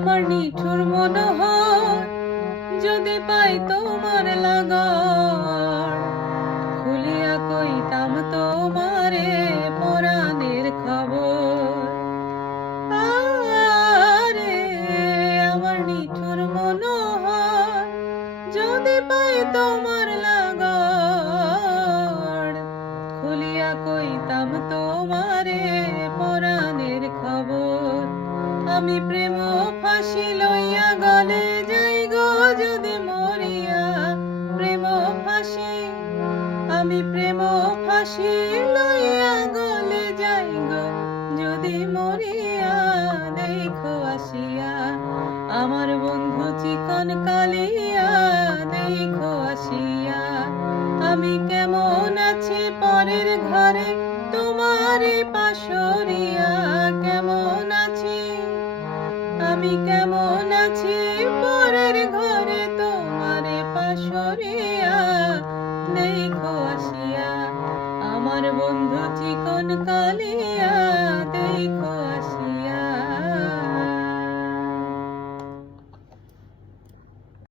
আমার নিঠুর মনোহর যদি পাই তোমার লাগর, খুলিয়া কইতাম তোমারে পরাণের খবর। আরে আমার নিঠুর মনোহর যদি পাই তোমার লাগর, খুলিয়া কইতাম তোমারে পরাণের খবর। আমি প্রেম ফাঁসি লইয়া গলে যাই গো যদি মরিয়া, প্রেম ফাঁসি, আমি প্রেম ফাঁসি লইয়া গলে যাই গো যদি মরিয়া। দেখো আসিয়া আমার বন্ধু চিকন কালিয়া, দেখো আসিয়া আমি কেমন আছি পরের ঘরে তোমারে পাশরিয়া। কেমন আছি আমি, কেমন আছি পরের ঘরে তোমারে পাশরিয়া। দেখো আসিয়া আমার বন্ধু চিকন কালিয়া, দেখো